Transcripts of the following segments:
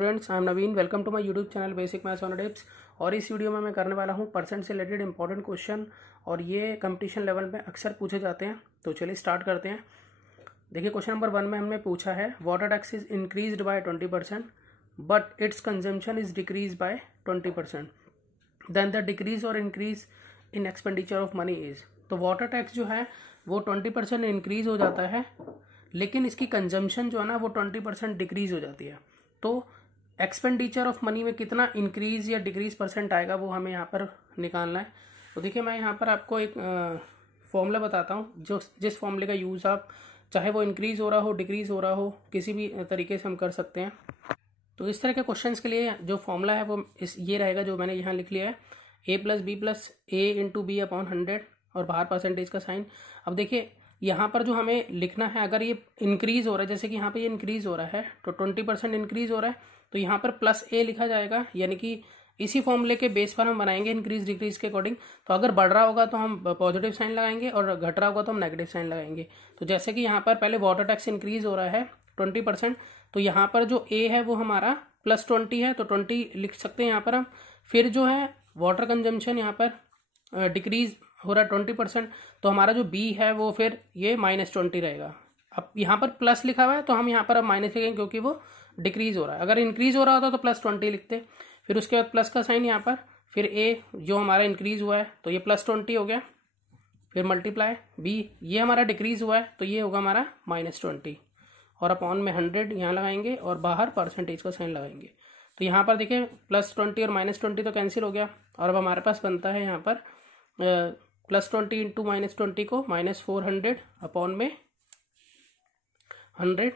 Students, I am Naveen. Welcome to my YouTube channel basic maths on tips. और इस video में मैं करने वाला हूं परसेंट से रिलेटेड इंपॉर्टेंट क्वेश्चन, और ये कंपटीशन लेवल में अक्सर पूछे जाते हैं। तो चलिए स्टार्ट करते हैं। देखिए, क्वेश्चन नंबर 1 में हमने पूछा है water tax is increased by 20% but its consumption is decrease by 20%, then the decrease और increase in expenditure of money is. तो वाटर टैक्स जो है वो 20% इंक्रीज हो जाता है, लेकिन इसकी कंजम्पशन जो है ना वो 20% डिक्रीज हो जाती है। तो एक्सपेंडिचर ऑफ मनी में कितना इंक्रीज या डिक्रीज परसेंट आएगा वो हमें यहाँ पर निकालना है। तो देखिए, मैं यहाँ पर आपको एक फॉर्मूला बताता हूँ, जो जिस फॉर्मूले का यूज़ आप चाहे वो इंक्रीज हो रहा हो, डिक्रीज हो रहा हो, किसी भी तरीके से हम कर सकते हैं। तो इस तरह के क्वेश्चंस के लिए जो फॉर्मूला है वो ये रहेगा, जो मैंने यहाँ लिख लिया है, a+b+a/b/100 और बाहर परसेंटेज का साइन। अब देखिए, यहाँ पर जो हमें लिखना है, अगर ये इंक्रीज हो रहा है, जैसे कि यहाँ पे ये इंक्रीज हो रहा है तो 20% इंक्रीज हो रहा है, तो यहाँ पर +a लिखा जाएगा, यानी कि इसी फॉर्मूले के बेस पर हम बनाएंगे इंक्रीज डिक्रीज के अकॉर्डिंग। तो अगर बढ़ रहा होगा तो हम पॉजिटिव साइन लगाएंगे और घट रहा होगा तो हम नेगेटिव साइन लगाएंगे। तो जैसे कि यहाँ पर पहले वाटर टैक्स इंक्रीज हो रहा है 20%, तो यहाँ पर जो a है वो हमारा +20 है, तो 20 लिख सकते हैं यहाँ पर हम। फिर जो है वाटर कंजम्पशन यहाँ पर डिक्रीज हो रहा है 20%, तो हमारा जो b है वो फिर ये -20 रहेगा। अब यहाँ पर प्लस लिखा हुआ है तो हम यहाँ पर अब माइनस लिखेंगे, क्योंकि वो डिक्रीज हो रहा है। अगर इंक्रीज हो रहा होता तो +20 लिखते। फिर उसके बाद प्लस का साइन यहाँ पर, फिर a जो हमारा इंक्रीज हुआ है तो ये +20 हो गया, फिर मल्टीप्लाई b, ये हमारा डिक्रीज हुआ है तो ये होगा हमारा -20, और अपॉन में 100 यहाँ लगाएंगे और बाहर परसेंटेज का साइन लगाएंगे। तो यहाँ पर देखिए +20 और -20 तो कैंसिल हो गया, और अब हमारे पास बनता है यहाँ पर +20 इंटू -20 को -400 अपॉन में 100,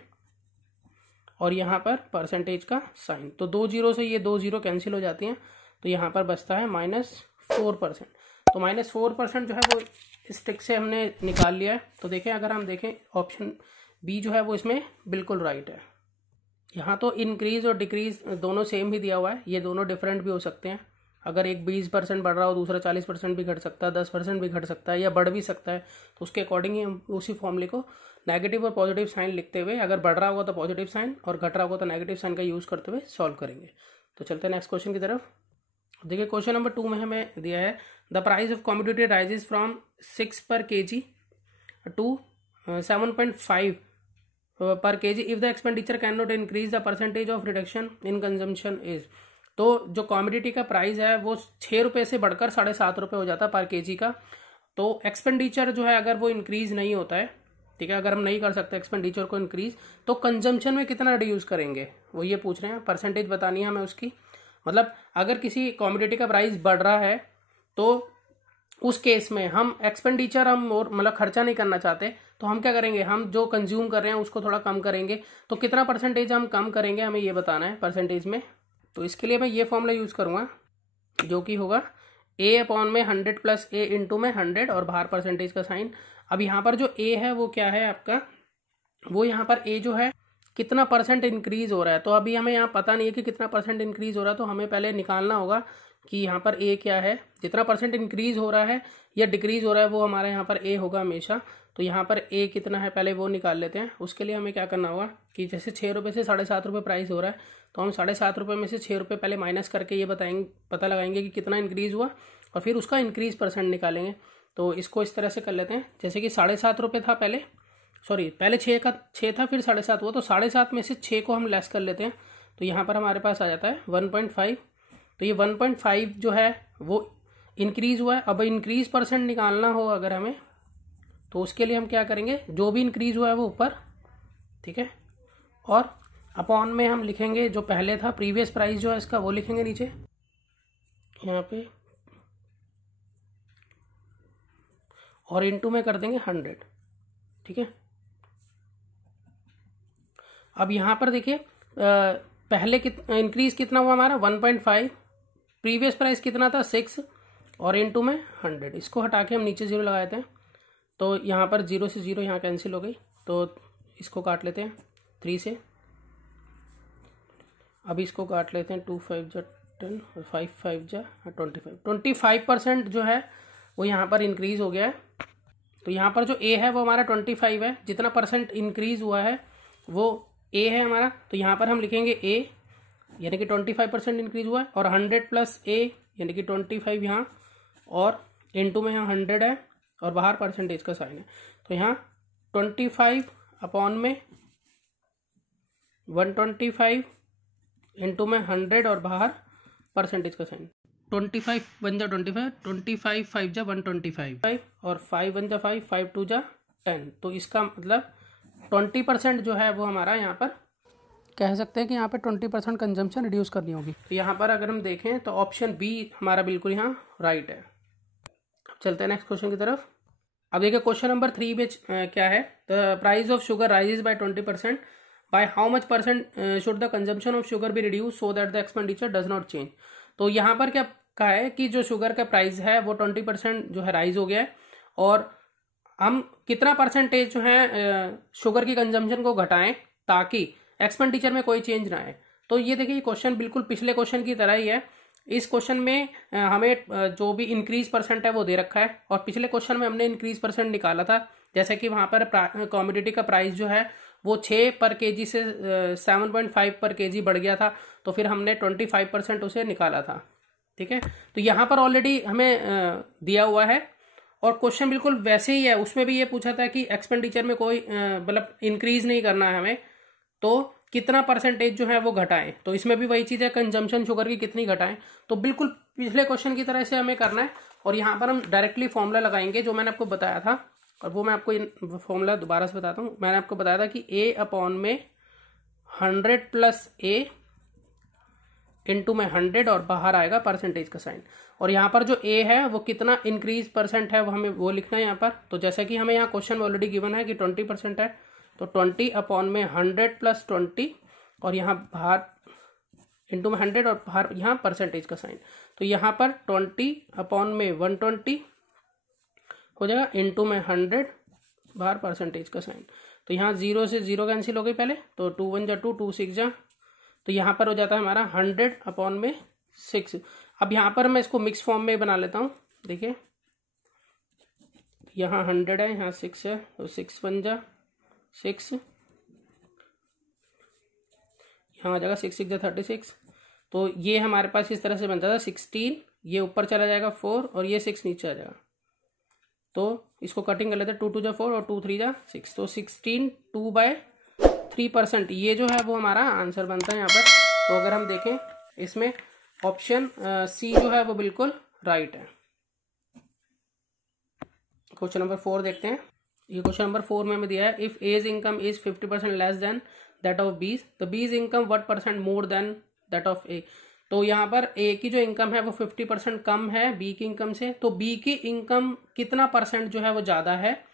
और यहाँ पर परसेंटेज का साइन। तो 2 जीरो से ये 2 जीरो कैंसिल हो जाती हैं, तो यहाँ पर बचता है -4%। तो -4% जो है वो इस ट्रिक से हमने निकाल लिया है। तो देखें, अगर हम देखें ऑप्शन बी जो है वो इसमें बिल्कुल राइट है। यहाँ तो इंक्रीज और डिक्रीज दोनों सेम ही दिया हुआ है, ये दोनों डिफरेंट भी हो सकते हैं। अगर एक 20% बढ़ रहा हो, दूसरा 40% भी घट सकता है, 10% भी घट सकता है, या बढ़ भी सकता है। तो उसके अकॉर्डिंग ही हम उसी फॉर्मूले को नेगेटिव और पॉजिटिव साइन लिखते हुए, अगर बढ़ रहा होगा तो पॉजिटिव साइन और घट रहा होगा तो नेगेटिव साइन का यूज़ करते हुए सॉल्व करेंगे। तो चलते हैं नेक्स्ट क्वेश्चन की तरफ। देखिए, क्वेश्चन नंबर 2 में हमें दिया है the price of commodity rises from 6 पर kg टू 7.5 पर kg if the expenditure can not increase the percentage of reduction in consumption is. तो जो कमोडिटी का प्राइस है वो 6 रुपये से बढ़कर 7.5 रुपये हो जाता है पर kg का। तो एक्सपेंडिचर जो है अगर वो इंक्रीज नहीं होता है, ठीक है, अगर हम नहीं कर सकते एक्सपेंडिचर को इंक्रीज, तो कंजम्पशन में कितना रिड्यूस करेंगे वो ये पूछ रहे हैं। परसेंटेज बतानी है हमें उसकी। मतलब अगर किसी कमोडिटी का प्राइस बढ़ रहा है तो उस केस में हम एक्सपेंडिचर हम और मतलब खर्चा नहीं करना चाहते, तो हम क्या करेंगे, हम जो कंज्यूम कर रहे हैं उसको थोड़ा कम करेंगे। तो कितना परसेंटेज हम कम करेंगे हमें ये बताना है परसेंटेज में। तो इसके लिए मैं ये फॉर्मूला यूज़ करूँगा, जो कि होगा a अपॉन में 100 + a इंटू में 100 और बाहर परसेंटेज का साइन। अब यहाँ पर जो a है वो क्या है आपका, वो यहाँ पर a जो है कितना परसेंट इंक्रीज हो रहा है। तो अभी हमें यहाँ पता नहीं है कि कितना परसेंट इंक्रीज हो रहा है, तो हमें पहले निकालना होगा कि यहाँ पर a क्या है, जितना परसेंट इंक्रीज हो रहा है या डिक्रीज हो रहा है वो हमारा यहाँ पर a होगा हमेशा। तो यहाँ पर a कितना है पहले वो निकाल लेते हैं। उसके लिए हमें क्या करना होगा कि जैसे 6 रुपये से 7.5 रुपये प्राइस हो रहा है, तो हम 7.5 रुपये में से 6 रुपये पहले माइनस करके ये पता लगाएंगे कि कितना इंक्रीज हुआ, और फिर उसका इंक्रीज परसेंट निकालेंगे। तो इसको इस तरह से कर लेते हैं, जैसे कि 7.5 रुपये था पहले, सॉरी पहले 6 था, फिर 7.5 हुआ, तो 7.5 में से 6 को हम लेस कर लेते हैं। तो यहाँ पर हमारे पास आ जाता है 1.5। तो ये 1.5 जो है वो इंक्रीज हुआ है। अब इंक्रीज परसेंट निकालना हो अगर हमें, तो उसके लिए हम क्या करेंगे, जो भी इंक्रीज हुआ है वो ऊपर, ठीक है, और अपॉन में हम लिखेंगे जो पहले था प्रीवियस प्राइस जो है इसका वो लिखेंगे नीचे यहाँ पे, और इनटू में कर देंगे 100, ठीक है। अब यहाँ पर देखिए पहले इंक्रीज कितना हुआ हमारा 1.5, प्रीवियस प्राइस कितना था 6, और इनटू में 100। इसको हटा के हम नीचे 0 लगाए थे, तो यहाँ पर 0 से 0 यहाँ कैंसिल हो गई, तो इसको काट लेते हैं 3 से। अब इसको काट लेते हैं 2 5 जा 10 और 5 5 जा 25% जो है वो यहाँ पर इंक्रीज हो गया है। तो यहाँ पर जो a है वो हमारा 25 है, जितना परसेंट इंक्रीज हुआ है वो a है हमारा। तो यहाँ पर हम लिखेंगे a यानी कि 25% इंक्रीज हुआ है, और 100 प्लस ए यानी कि 25 यहाँ, और इनटू में यहाँ 100 है और बाहर परसेंटेज का साइन है, तो यहाँ 25 अपॉन में 125 इंटू में 100 और बाहर परसेंटेज का साइन। 25 बन जा 25, 25 5 जा 125 और 5 बन जा 5, 5 2 जा 10। तो इसका मतलब 20% जो है वो हमारा यहाँ पर कह सकते हैं कि यहाँ पर 20% कंजम्पशन रिड्यूस करनी होगी। तो यहाँ पर अगर हम देखें तो ऑप्शन बी हमारा बिल्कुल यहाँ राइट है। अब चलते हैं नेक्स्ट क्वेश्चन की तरफ। अब देखिए क्वेश्चन नंबर 3 में क्या है, the price of sugar rises by 20%, by how much percent should the consumption of sugar be reduce so that the expenditure does not change. तो यहाँ पर क्या कहा है कि जो शुगर का प्राइस है वो 20% जो है राइज हो गया है, और हम कितना परसेंटेज जो है शुगर की कंजम्पशन को घटाएं ताकि एक्सपेंडिचर में कोई चेंज ना आए। तो ये देखिए क्वेश्चन बिल्कुल पिछले क्वेश्चन की तरह ही है। इस क्वेश्चन में हमें जो भी इंक्रीज परसेंट है वो दे रखा है, और पिछले क्वेश्चन में हमने इंक्रीज परसेंट निकाला था, जैसे कि वहां पर कॉमोडिटी का प्राइस जो है वो 6 पर केजी से 7.5 पर केजी बढ़ गया था, तो फिर हमने 25% उसे निकाला था। ठीक है, तो यहाँ पर ऑलरेडी हमें दिया हुआ है, और क्वेश्चन बिल्कुल वैसे ही है। उसमें भी ये पूछा था कि एक्सपेंडिचर में कोई मतलब इंक्रीज नहीं करना है हमें, तो कितना परसेंटेज जो है वो घटाएं। तो इसमें भी वही चीज है, कंजम्पशन शुगर की कितनी घटाएं। तो बिल्कुल पिछले क्वेश्चन की तरह से हमें करना है, और यहाँ पर हम डायरेक्टली फॉर्मूला लगाएंगे जो मैंने आपको बताया था, और वो मैं आपको फॉर्मूला दोबारा से बताता हूँ। मैंने आपको बताया था कि ए अपॉन में 100 प्लस ए इंटू में 100 और बाहर आएगा परसेंटेज का साइन, और यहाँ पर जो ए है वो कितना इंक्रीज परसेंट है वो हमें वो लिखना है यहाँ पर। तो जैसे कि हमें यहाँ क्वेश्चन ऑलरेडी गिवन है कि 20% है, तो 20 अपॉन में 100 प्लस 20 और यहाँ बाहर इंटू में 100 और बाहर यहाँ परसेंटेज का साइन। तो यहाँ पर 20 अपॉन में 120 हो जाएगा, इंटू में 100 बाहर परसेंटेज का साइन। तो यहाँ 0 से 0 कैंसिल हो गई पहले, तो 2 1 जा 2, 2 6 जा, तो यहाँ पर हो जाता है हमारा 100 अपॉन में 6। अब यहाँ पर मैं इसको मिक्स फॉर्म में बना लेता हूँ। देखिए यहाँ 100 है, यहाँ 6 है, तो 6 बन जा 6, यहाँ आ जाएगा 6 6 जा 36। तो ये हमारे पास इस तरह से बनता था 16, ये ऊपर चला जाएगा 4 और ये 6 नीचे आ जाएगा। तो इसको कटिंग कर लेते हैं, 2 2 जा 4 और 2 3 जा 6, तो 16 2/3%, ये जो है वो हमारा आंसर बनता है यहाँ पर। तो अगर हम देखें इसमें ऑप्शन सी जो है वो बिल्कुल राइट है। क्वेश्चन नंबर 4 देखते हैं। ये क्वेश्चन नंबर 4 में हमें दिया है, if A's income is 50% less than that of B's, तो B's income what percent more than that of A. तो यहाँ पर ए की जो इनकम है वो 50% कम है बी की इनकम से, तो बी की इनकम कितना परसेंट जो है वो ज्यादा है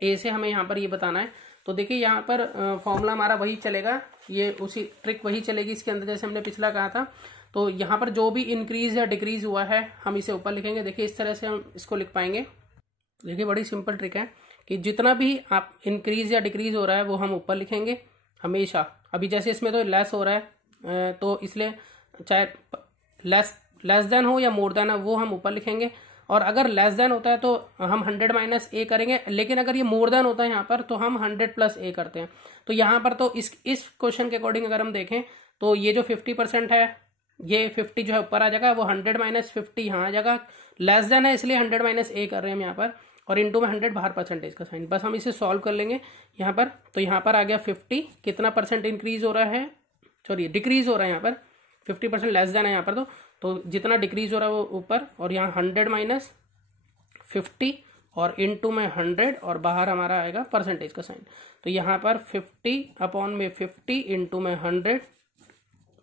ए से, हमें यहाँ पर ये बताना है। तो देखिए यहाँ पर फॉर्मूला हमारा वही चलेगा, ये उसी ट्रिक वही चलेगी इसके अंदर जैसे हमने पिछला कहा था। तो यहाँ पर जो भी इंक्रीज या डिक्रीज हुआ है हम इसे ऊपर लिखेंगे। देखिए इस तरह से हम इसको लिख पाएंगे। देखिए बड़ी सिंपल ट्रिक है कि जितना भी आप इंक्रीज या डिक्रीज हो रहा है वो हम ऊपर लिखेंगे हमेशा। अभी जैसे इसमें तो लेस हो रहा है, तो इसलिए चाहे लेस देन हो या मोर देन हो वो हम ऊपर लिखेंगे, और अगर लेस देन होता है तो हम 100 माइनस ए करेंगे, लेकिन अगर ये मोर देन होता है यहाँ पर तो हम 100 प्लस ए करते हैं। तो यहाँ पर तो इस क्वेश्चन के अकॉर्डिंग अगर हम देखें तो ये जो 50% है ये 50 जो है ऊपर आ जाएगा, वो 100 माइनस 50 यहाँ आ जाएगा। लेस देन है इसलिए 100 माइनस ए कर रहे हैं हम यहाँ पर, और इंटू में 100 बाहर परसेंटेज का साइन। बस हम इसे सॉल्व कर लेंगे यहाँ पर। तो यहाँ पर आ गया 50, कितना परसेंट इंक्रीज हो रहा है, सॉरी डिक्रीज हो रहा है यहाँ पर, 50% लेस देन है यहाँ पर, तो जितना डिक्रीज हो रहा है वो ऊपर, और यहाँ 100 माइनस 50 और इंटू में 100 और बाहर हमारा आएगा परसेंटेज का साइन। तो यहाँ पर 50 अपॉन में 50 इंटू में 100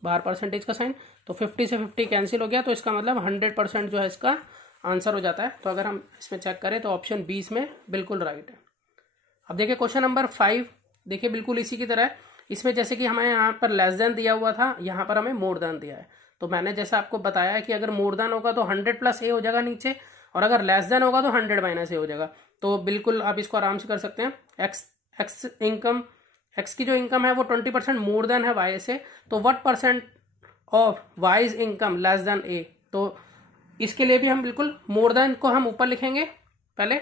बाहर परसेंटेज का साइन। तो 50 से 50 कैंसिल हो गया, तो इसका मतलब 100% जो है इसका आंसर हो जाता है। तो अगर हम इसमें चेक करें तो ऑप्शन 20 में बिल्कुल राइट है। अब देखिए क्वेश्चन नंबर 5, देखिए बिल्कुल इसी की तरह है। इसमें जैसे कि हमें यहाँ पर लेस देन दिया हुआ था, यहाँ पर हमें मोर देन दिया है। तो मैंने जैसा आपको बताया है कि अगर मोर देन होगा तो 100 प्लस ए हो जाएगा नीचे, और अगर लेस देन होगा तो 100 माइनस ए हो जाएगा। तो बिल्कुल आप इसको आराम से कर सकते हैं। एक्स की जो इनकम है वो 20% मोर देन है वाई से, तो what percent of Y's income less than A. तो इसके लिए भी हम बिल्कुल मोर देन को हम ऊपर लिखेंगे पहले,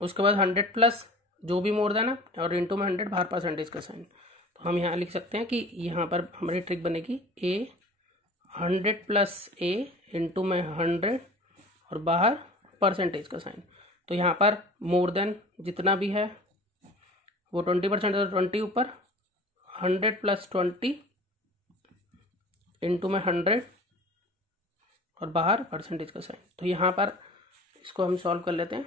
उसके बाद 100 प्लस जो भी मोर देन है और इंटू में 100 बाहर परसेंटेज का साइन। तो हम यहाँ लिख सकते हैं कि यहाँ पर हमारी ट्रिक बनेगी ए 100 प्लस ए इंटू में 100 और बाहर परसेंटेज का साइन। तो यहाँ पर मोर देन जितना भी है वो 20% है, 20 ऊपर 100 प्लस 20 इंटू में 100 और बाहर परसेंटेज का साइन। तो यहाँ पर इसको हम सॉल्व कर लेते हैं।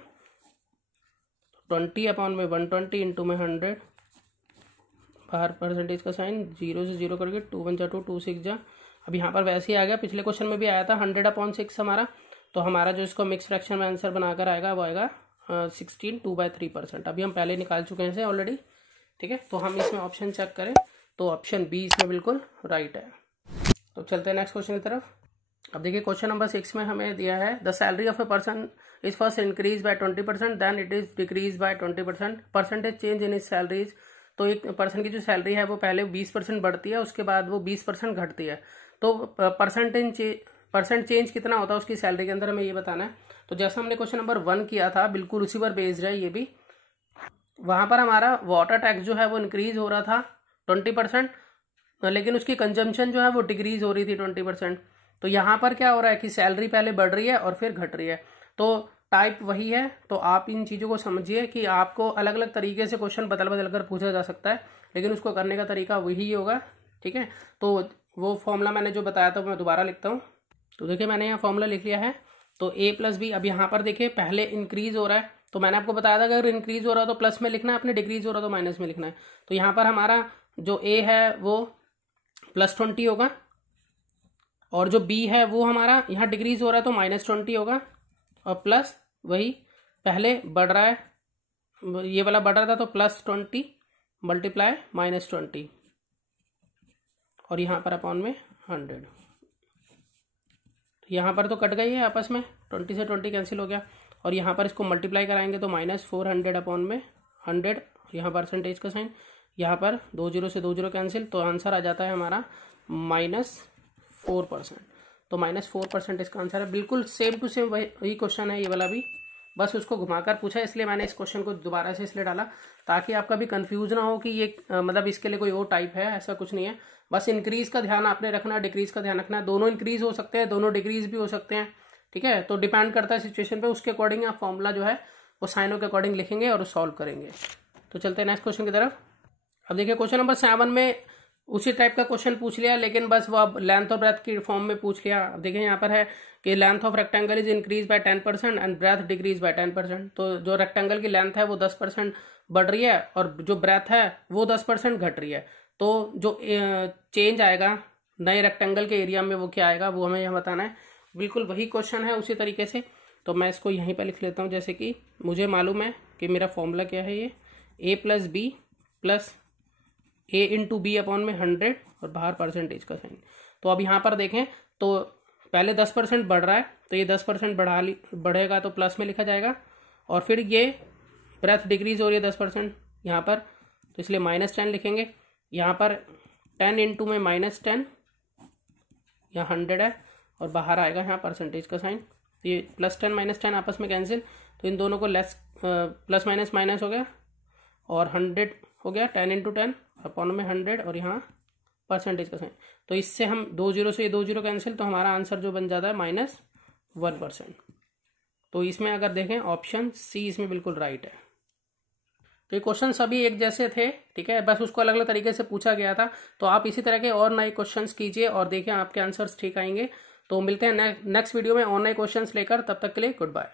20 अपॉन में 120 इंटू में 100 बाहर परसेंटेज का साइन, 0 से 0 करके 2 1 जा 2 2 6 जा। अब यहाँ पर वैसे ही आ गया, पिछले क्वेश्चन में भी आया था 100/6 हमारा। तो हमारा जो इसको मिक्स फ्रैक्शन में आंसर बनाकर आएगा वो आएगा 16 2/3%। अभी हम पहले निकाल चुके हैं इसे ऑलरेडी, ठीक है। तो हम इसमें ऑप्शन चेक करें तो ऑप्शन बी इसमें बिल्कुल राइट है। तो चलते हैं नेक्स्ट क्वेश्चन की तरफ। अब देखिए क्वेश्चन नंबर 6 में हमें दिया है the salary of a person is first increase by 20% then it is decrease by 20%, percentage change in is salaries. तो एक पर्सन की जो सैलरी है वो पहले 20% बढ़ती है, उसके बाद वो 20% घटती है। तो परसेंट चेंज कितना होता है उसकी सैलरी के अंदर, हमें ये बताना है। तो जैसा हमने क्वेश्चन नंबर 1 किया था बिल्कुल उसी पर बेस्ड है ये भी। वहां पर हमारा वाटर टैक्स जो है वो इंक्रीज हो रहा था 20%, लेकिन उसकी कंजम्पशन जो है वो डिक्रीज हो रही थी 20%। तो यहाँ पर क्या हो रहा है कि सैलरी पहले बढ़ रही है और फिर घट रही है। तो टाइप वही है। तो आप इन चीज़ों को समझिए कि आपको अलग अलग तरीके से क्वेश्चन बदल बदल कर पूछा जा सकता है, लेकिन उसको करने का तरीका वही होगा, ठीक है। तो वो फॉर्मूला मैंने जो बताया था मैं दोबारा लिखता हूँ। तो देखिए मैंने यहाँ फॉर्मूला लिख लिया है। तो ए प्लस बी, अब यहाँ पर देखिए पहले इंक्रीज हो रहा है, तो मैंने आपको बताया था अगर इंक्रीज हो रहा है तो प्लस में लिखना है, अपने डिक्रीज हो रहा है तो माइनस में लिखना है। तो यहाँ पर हमारा जो ए है वो +20 होगा और जो बी है वो हमारा यहाँ डिक्रीज हो रहा है तो -20 होगा, और प्लस वही पहले बढ़ रहा है, ये वाला बढ़ रहा था तो +20 मल्टीप्लाई -20 और यहाँ पर अपॉन में 100। यहाँ पर तो कट गई है आपस में, 20 से 20 कैंसिल हो गया, और यहाँ पर इसको मल्टीप्लाई कराएंगे तो -400 अपॉन में 100, यहाँ परसेंटेज का साइन, यहाँ पर 2 0 से 2 0 कैंसिल, तो आंसर आ जाता है हमारा -4%। तो -4% इसका आंसर है। बिल्कुल सेम टू सेम वही क्वेश्चन है ये वाला भी, बस उसको घुमाकर पूछा, इसलिए मैंने इस क्वेश्चन को दोबारा से इसलिए डाला ताकि आपका भी कंफ्यूज ना हो कि ये मतलब इसके लिए कोई और टाइप है, ऐसा कुछ नहीं है। बस इंक्रीज का ध्यान आपने रखना, डिक्रीज का ध्यान रखना। दोनों इंक्रीज हो सकते हैं, दोनों डिक्रीज भी हो सकते हैं, ठीक है। तो डिपेंड करता है सिचुएशन पे, उसके अकॉर्डिंग आप फॉर्मूला जो है वो साइनों के अकॉर्डिंग लिखेंगे और सॉल्व करेंगे। तो चलते हैं नेक्स्ट क्वेश्चन की तरफ। अब देखिए क्वेश्चन नंबर 7 में उसी टाइप का क्वेश्चन पूछ लिया, लेकिन बस वो अब लेंथ और ब्रेथ की फॉर्म में पूछ लिया। अब देखिए यहाँ पर है कि length of rectangle is increase by 10% and breadth decrease by 10%। तो जो रेक्टेंगल की लेंथ है वो 10% बढ़ रही है और जो ब्रेथ है वो 10% घट रही है। तो जो चेंज आएगा नए रेक्टेंगल के एरिया में वो क्या आएगा वो हमें यहाँ बताना है। बिल्कुल वही क्वेश्चन है उसी तरीके से। तो मैं इसको यहीं पर लिख लेता हूँ, जैसे कि मुझे मालूम है कि मेरा फॉर्मूला क्या है, ये ए प्लस बी प्लस ए इंटू बी अपॉन में 100 और बाहर परसेंटेज का साइन। तो अब यहाँ पर देखें तो पहले 10% बढ़ रहा है, तो ये 10% बढ़ेगा तो प्लस में लिखा जाएगा, और फिर ये ब्रेथ डिक्रीज हो रही है 10% यहाँ पर, तो इसलिए -10 लिखेंगे। यहाँ पर 10 इंटू में -10, यहाँ 100 है और बाहर आएगा यहाँ परसेंटेज का साइन। तो ये +10 -10 आपस में कैंसिल, तो इन दोनों को प्लस माइनस माइनस हो गया और 100 हो गया, 10 इंटू 10 अपॉन में 100 और यहाँ परसेंटेज का साइन। तो इससे हम 2 0 से ये 2 0 कैंसिल, तो हमारा आंसर जो बन जाता है -1%। तो इसमें अगर देखें ऑप्शन सी इसमें बिल्कुल राइट है। तो ये क्वेश्चन सभी एक जैसे थे, ठीक है, बस उसको अलग अलग तरीके से पूछा गया था। तो आप इसी तरह के और नए क्वेश्चंस कीजिए और देखें आपके आंसर्स ठीक आएंगे। तो मिलते हैं नेक्स्ट वीडियो में और नए क्वेश्चंस लेकर, तब तक के लिए गुड बाय।